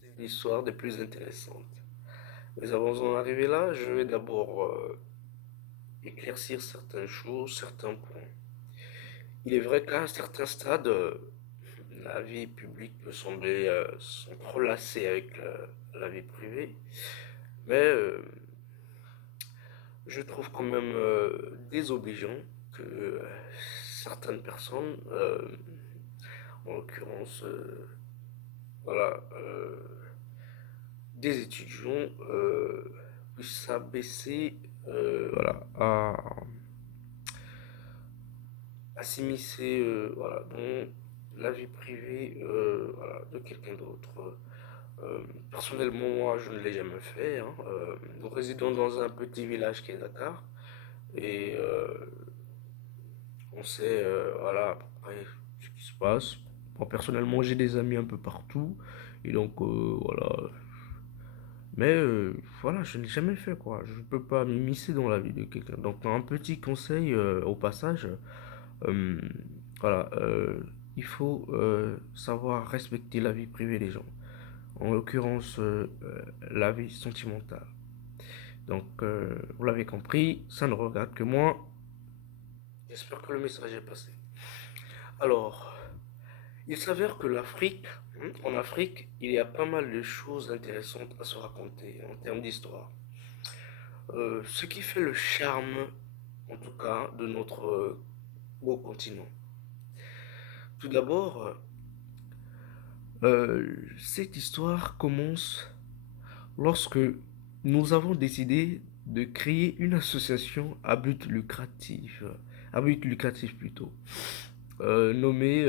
C'était l'histoire des plus intéressantes. Mais avant d'en arriver là, je vais d'abord éclaircir certaines choses, certains points. Il est vrai qu'à un certain stade, la vie publique peut sembler s'entrelacer avec la vie privée, mais je trouve quand même désobligeant que certaines personnes, en l'occurrence, voilà, des étudiants puissent s'abaisser voilà, à s'immiscer voilà, dans la vie privée voilà, de quelqu'un d'autre. Personnellement, moi, je ne l'ai jamais fait. Hein. Nous résidons dans un petit village qui est Dakar et on sait voilà, à peu près ce qui se passe. Moi, personnellement, j'ai des amis un peu partout et donc voilà. Mais voilà, je n'ai jamais fait quoi. Je ne peux pas m'immiscer dans la vie de quelqu'un. Donc, un petit conseil au passage, euh, voilà, il faut savoir respecter la vie privée des gens. En l'occurrence, la vie sentimentale. Donc, vous l'avez compris, ça ne regarde que moi. J'espère que le message est passé. Alors, il s'avère que l'Afrique, en Afrique, il y a pas mal de choses intéressantes à se raconter en termes d'histoire. Ce qui fait le charme, en tout cas, de notre beau continent. Tout d'abord, cette histoire commence lorsque nous avons décidé de créer une association à but lucratif plutôt, nommée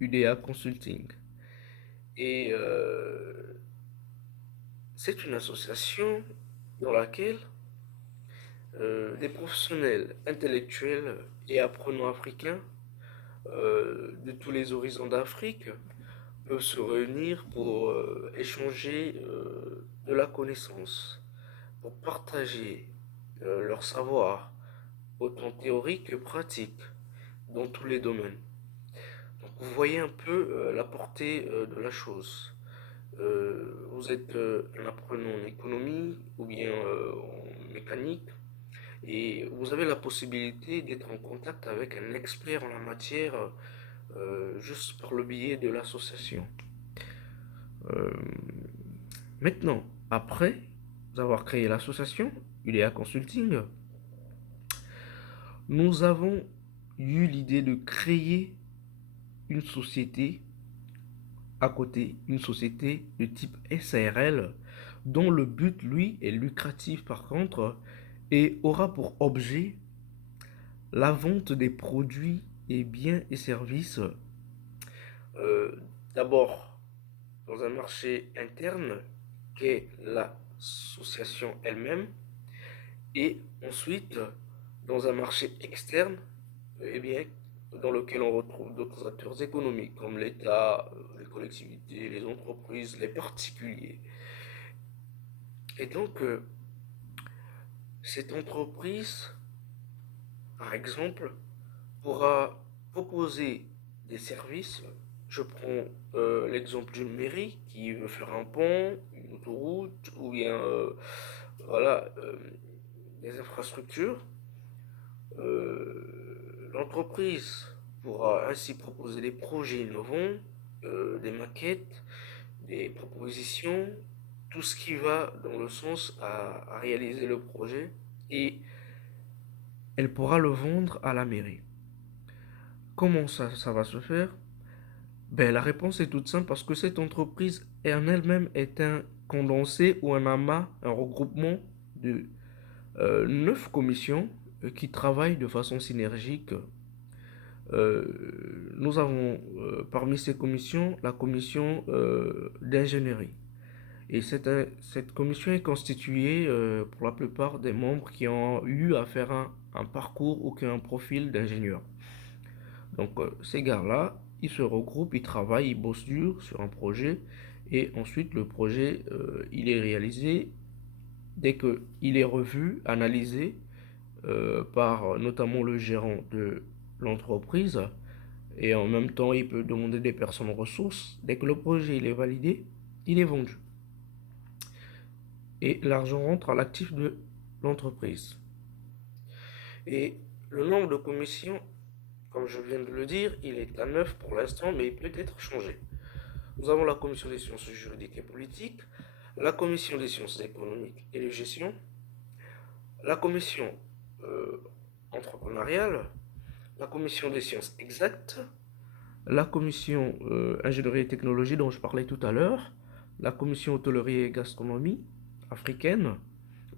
UDA Consulting. Et c'est une association dans laquelle des professionnels intellectuels et apprenants africains de tous les horizons d'Afrique peuvent se réunir pour échanger de la connaissance, pour partager leur savoir, autant théorique que pratique, dans tous les domaines. Donc vous voyez un peu la portée de la chose. Vous êtes un apprenant en économie ou bien en mécanique et vous avez la possibilité d'être en contact avec un expert en la matière juste par le biais de l'association. Euh, Maintenant, après avoir créé l'association UDA Consulting, nous avons eu l'idée de créer une société à côté, une société de type SARL, dont le but, lui, est lucratif par contre, et aura pour objet la vente des produits et biens et services, euh, d'abord dans un marché interne qu'est l'association elle-même, et ensuite dans un marché externe, eh bien, dans lequel on retrouve d'autres acteurs économiques comme l'État, les collectivités, les entreprises, les particuliers. Et donc, cette entreprise, par exemple, pourra proposer des services. Je prends l'exemple d'une mairie qui veut faire un pont, une autoroute ou bien voilà, des infrastructures. L'entreprise pourra ainsi proposer des projets innovants, des maquettes, des propositions, tout ce qui va dans le sens à réaliser le projet et elle pourra le vendre à la mairie. Comment ça va se faire? Ben, la réponse est toute simple parce que cette entreprise en elle-même est un condensé ou un amas, un regroupement de 9 commissions qui travaillent de façon synergique. Nous avons parmi ces commissions la commission d'ingénierie. Et cette commission est constituée pour la plupart des membres qui ont eu à faire un parcours ou qui ont un profil d'ingénieur. Donc ces gars-là, ils se regroupent, ils travaillent, ils bossent dur sur un projet et ensuite le projet, il est réalisé dès qu'il est revu, analysé par notamment le gérant de l'entreprise et en même temps il peut demander des personnes ressources. Dès que le projet il est validé, il est vendu. Et l'argent rentre à l'actif de l'entreprise. Et le nombre de commissions, comme je viens de le dire, il est à 9 pour l'instant, mais il peut être changé. Nous avons la commission des sciences juridiques et politiques, la commission des sciences économiques et de gestion, la commission euh, entrepreneuriale, la commission des sciences exactes, la commission ingénierie et technologie dont je parlais tout à l'heure, la commission hôtellerie et gastronomie africaine,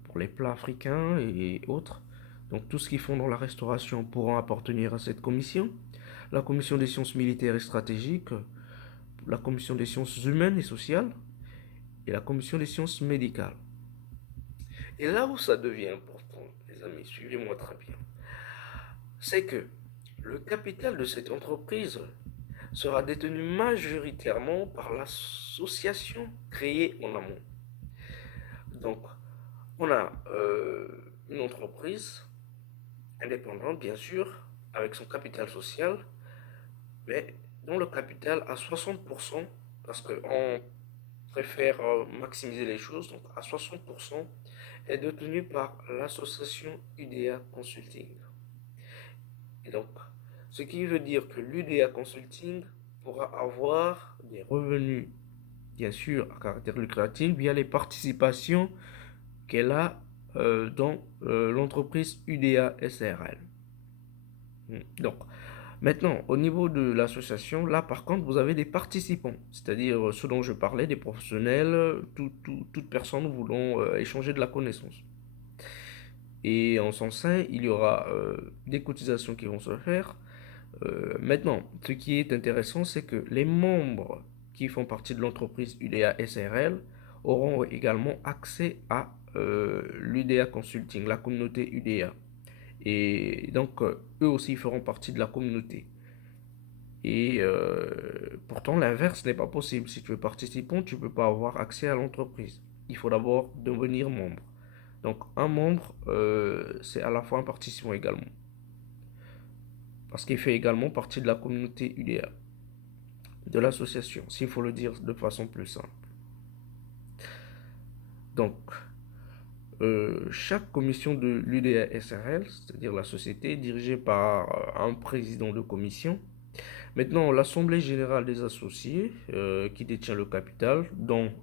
pour les plats africains et autres. Donc tout ce qu'ils font dans la restauration pourront appartenir à cette commission. La commission des sciences militaires et stratégiques, la commission des sciences humaines et sociales et la commission des sciences médicales. Et là où ça devient important, les amis, suivez-moi très bien, c'est que le capital de cette entreprise sera détenu majoritairement par l'association créée en amont. Donc, on a une entreprise indépendante, bien sûr, avec son capital social, mais dont le capital à 60%, parce qu'on préfère maximiser les choses, donc à 60%, est détenu par l'association UDA Consulting. Et donc, ce qui veut dire que l'UDA Consulting pourra avoir des revenus, bien sûr, à caractère lucratif, via les participations qu'elle a dans l'entreprise UDA SRL. Donc, maintenant, au niveau de l'association, là par contre, vous avez des participants, c'est-à-dire ceux dont je parlais, des professionnels, toute personne voulant échanger de la connaissance. Et en son sein, il y aura des cotisations qui vont se faire. Maintenant, ce qui est intéressant, c'est que les membres qui font partie de l'entreprise UDA SRL auront également accès à l'UDA Consulting, la communauté UDA. Et donc, eux aussi feront partie de la communauté. Et pourtant, l'inverse n'est pas possible. Si tu es participant, tu ne peux pas avoir accès à l'entreprise. Il faut d'abord devenir membre. Donc, un membre, c'est à la fois un participant également. Parce qu'il fait également partie de la communauté UDA, de l'association, s'il faut le dire de façon plus simple. Donc, chaque commission de l'UDA SRL, c'est-à-dire la société, est dirigée par un président de commission. Maintenant, l'Assemblée générale des associés, qui détient le capital, dont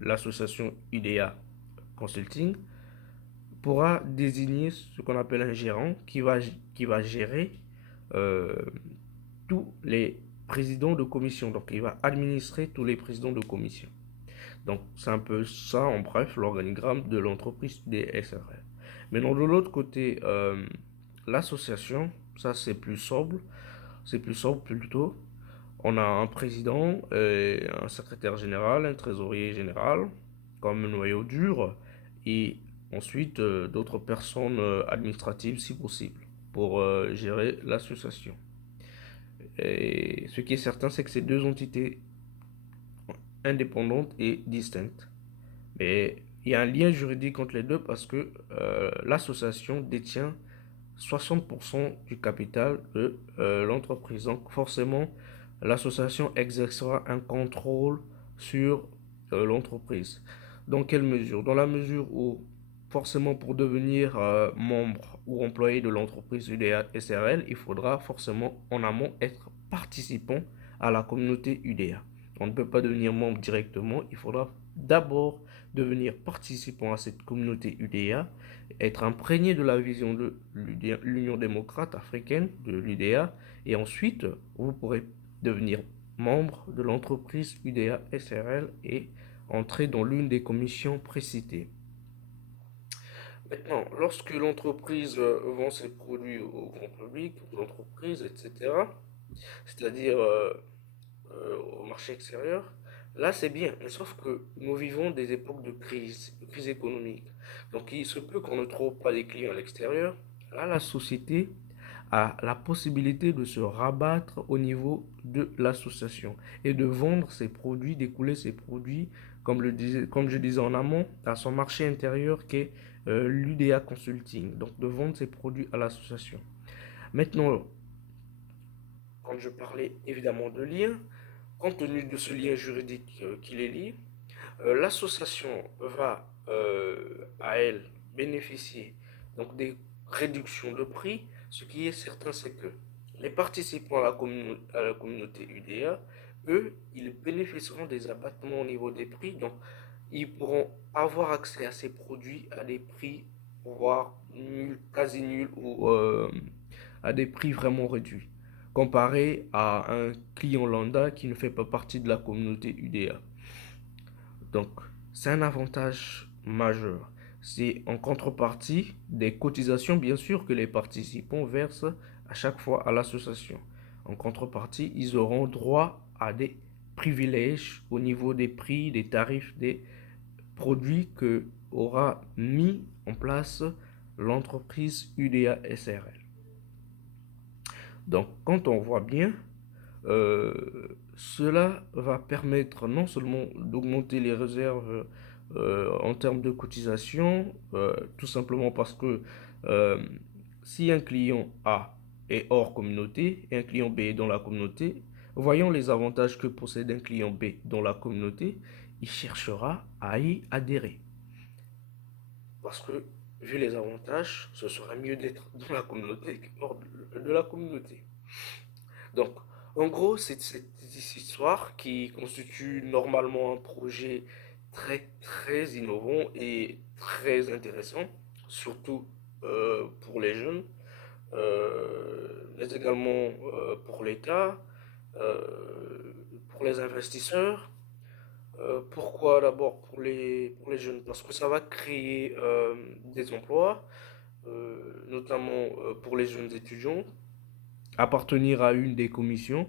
l'association UDA Consulting, pourra désigner ce qu'on appelle un gérant qui va gérer euh, tous les présidents de commission. Donc, il va administrer tous les présidents de commission. Donc, c'est un peu ça, en bref, l'organigramme de l'entreprise des SRL. Maintenant, de l'autre côté, l'association, ça c'est plus sobre. C'est plus sobre plutôt. On a un président, un secrétaire général, un trésorier général, comme noyau dur, et ensuite d'autres personnes administratives si possible, pour gérer l'association. Et ce qui est certain, c'est que ces deux entités indépendantes et distinctes. Mais il y a un lien juridique entre les deux parce que l'association détient 60% du capital de l'entreprise. Donc forcément, l'association exercera un contrôle sur l'entreprise. Dans quelle mesure? Dans la mesure où, forcément, pour devenir membre ou employé de l'entreprise UDA SRL, il faudra forcément en amont être participant à la communauté UDA. On ne peut pas devenir membre directement, il faudra d'abord devenir participant à cette communauté UDA, être imprégné de la vision de l'Union démocrate africaine, de l'UDA, et ensuite vous pourrez devenir membre de l'entreprise UDA SRL et entrer dans l'une des commissions précitées. Maintenant, lorsque l'entreprise vend ses produits au grand public, aux entreprises, etc., c'est-à-dire au marché extérieur, là c'est bien. Mais sauf que nous vivons des époques de crise économique. Donc il se peut qu'on ne trouve pas des clients à l'extérieur. Là, la société a la possibilité de se rabattre au niveau de l'association et de vendre ses produits, d'écouler ses produits, comme je disais en amont, à son marché intérieur qui est l'UDA Consulting. Donc de vendre ses produits à l'association. Maintenant, quand je parlais évidemment de lien, compte tenu de ce lien juridique qui les lie, l'association va à elle bénéficier donc des réductions de prix. Ce qui est certain, c'est que les participants à la communauté UDA, eux, ils bénéficieront des abattements au niveau des prix. Donc, ils pourront avoir accès à ces produits à des prix, voire nuls, quasi nuls, ou à des prix vraiment réduits, comparé à un client lambda qui ne fait pas partie de la communauté UDA. Donc, c'est un avantage majeur. C'est en contrepartie des cotisations, bien sûr, que les participants versent à chaque fois à l'association. En contrepartie, ils auront droit à des privilèges au niveau des prix, des tarifs, des produits que aura mis en place l'entreprise UDA SRL. Donc, quand on voit bien, cela va permettre non seulement d'augmenter les réserves en termes de cotisation, tout simplement parce que euh, si un client A est hors communauté et un client B est dans la communauté, voyons les avantages que possède un client B dans la communauté, il cherchera à y adhérer. Parce que, vu les avantages, ce serait mieux d'être dans la communauté que hors de la communauté. Donc, en gros, c'est cette histoire qui constitue normalement un projet très innovant et très intéressant, surtout pour les jeunes, mais également pour l'État, pour les investisseurs. Pourquoi d'abord pour les jeunes? Parce que ça va créer des emplois, notamment pour les jeunes étudiants. Appartenir à une des commissions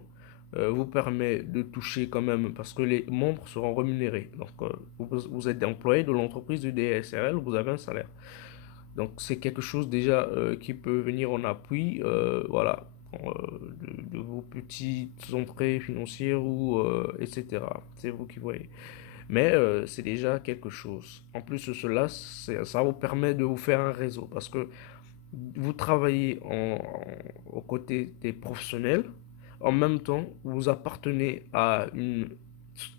vous permet de toucher quand même, parce que les membres seront rémunérés. Donc, vous êtes employé de l'entreprise du DSRL, vous avez un salaire. Donc, c'est quelque chose déjà qui peut venir en appui, voilà, de vos petites entrées financières ou etc. C'est vous qui voyez. Mais c'est déjà quelque chose. En plus de cela, ça vous permet de vous faire un réseau parce que vous travaillez aux côtés des professionnels. En même temps, vous appartenez à une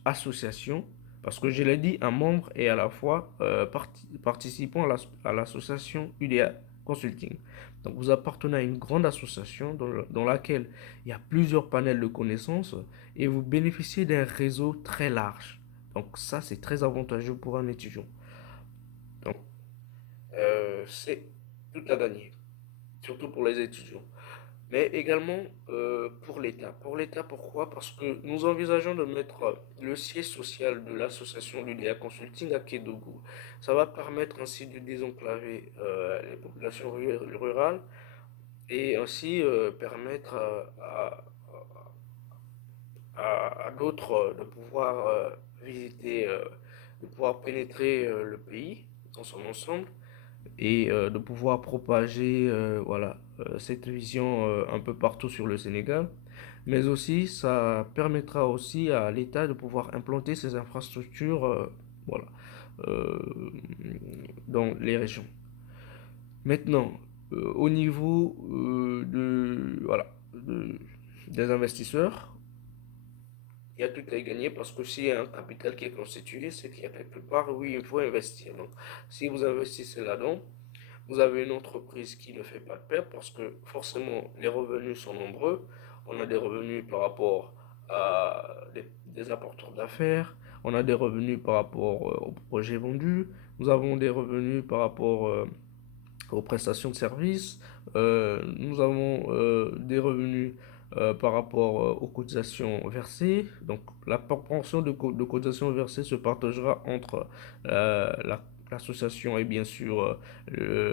association, parce que je l'ai dit, un membre est à la fois participant à l'association UDA Consulting. Donc vous appartenez à une grande association dans laquelle il y a plusieurs panels de connaissances et vous bénéficiez d'un réseau très large. Donc ça, c'est très avantageux pour un étudiant. Donc c'est tout à gagner, surtout pour les étudiants. Mais également pour l'État. Pour l'État, pourquoi? Parce que nous envisageons de mettre le siège social de l'association l'UDA Consulting à Kédougou. Ça va permettre ainsi de désenclaver les populations rurales et ainsi permettre à d'autres de pouvoir visiter, de pouvoir pénétrer le pays dans son ensemble et de pouvoir propager voilà, cette vision un peu partout sur le Sénégal. Mais aussi, ça permettra aussi à l'État de pouvoir implanter ses infrastructures voilà, euh, dans les régions. Maintenant, au niveau voilà, des investisseurs, il y a tout à y gagner parce que s'il y a un capital qui est constitué, c'est qu'il y a quelque part où il faut investir. Donc, si vous investissez là-dedans, vous avez une entreprise qui ne fait pas de perte parce que forcément les revenus sont nombreux. On a des revenus par rapport à des apporteurs d'affaires, on a des revenus par rapport aux projets vendus, nous avons des revenus par rapport aux prestations de services, nous avons des revenus par rapport aux cotisations versées. Donc la proportion de cotisations versées se partagera entre l'association et bien sûr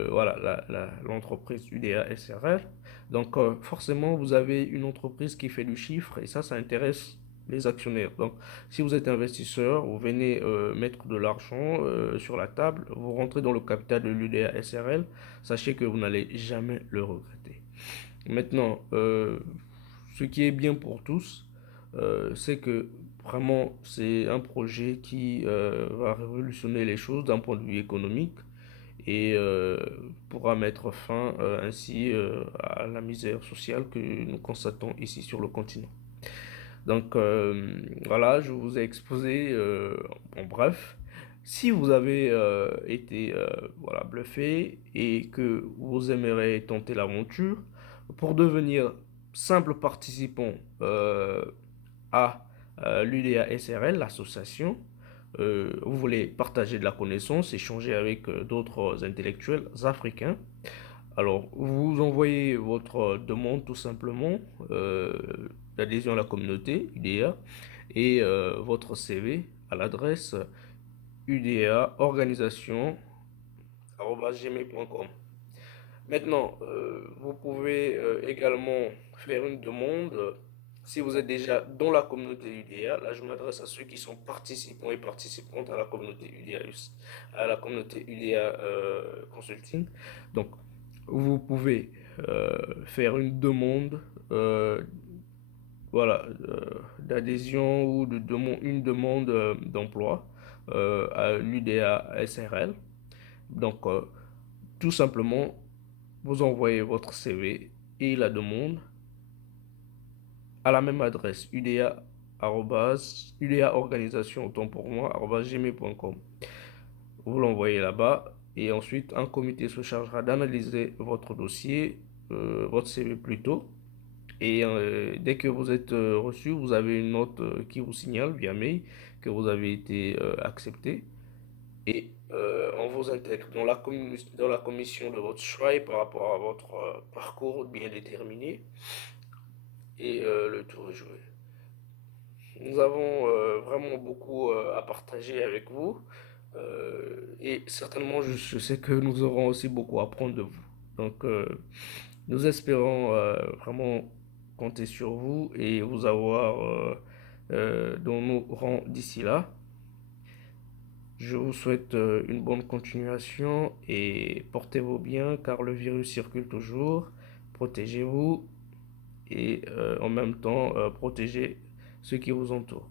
voilà, l'entreprise UDA SRL. Donc forcément, vous avez une entreprise qui fait du chiffre et ça intéresse les actionnaires. Donc, si vous êtes investisseur, vous venez mettre de l'argent sur la table, vous rentrez dans le capital de l'UDA SRL, sachez que vous n'allez jamais le regretter. Maintenant, ce qui est bien pour tous, c'est que vraiment c'est un projet qui va révolutionner les choses d'un point de vue économique et pourra mettre fin ainsi à la misère sociale que nous constatons ici sur le continent. Donc voilà, je vous ai exposé en bref. Si vous avez été voilà, bluffé et que vous aimeriez tenter l'aventure, pour devenir simple participant à l'UDA SRL, l'association, vous voulez partager de la connaissance, échanger avec d'autres intellectuels africains. Alors, vous envoyez votre demande tout simplement euh, d'adhésion à la communauté UDA et votre CV à l'adresse udaorganisation@gmail.com. Maintenant, vous pouvez également faire une demande si vous êtes déjà dans la communauté UDA. Là, je m'adresse à ceux qui sont participants et participantes à la communauté UDA, à la communauté UDA Consulting. Donc, vous pouvez faire une demande euh, voilà, d'adhésion ou une demande d'emploi à l'UDA SRL. Donc, tout simplement, vous envoyez votre CV et la demande à la même adresse uda organisation autant pour moi gmail.com. Vous l'envoyez là-bas et ensuite un comité se chargera d'analyser votre dossier, votre CV plutôt. Et dès que vous êtes reçu, vous avez une note qui vous signale via mail que vous avez été accepté. Et on vous intègre dans la commission de votre choix par rapport à votre parcours bien déterminé. Et le tour est joué. Nous avons vraiment beaucoup à partager avec vous. Et certainement, je sais que nous aurons aussi beaucoup à apprendre de vous. Donc, nous espérons vraiment compter sur vous et vous avoir dans nos rangs d'ici là. Je vous souhaite une bonne continuation et portez-vous bien car le virus circule toujours. Protégez-vous et en même temps protégez ceux qui vous entourent.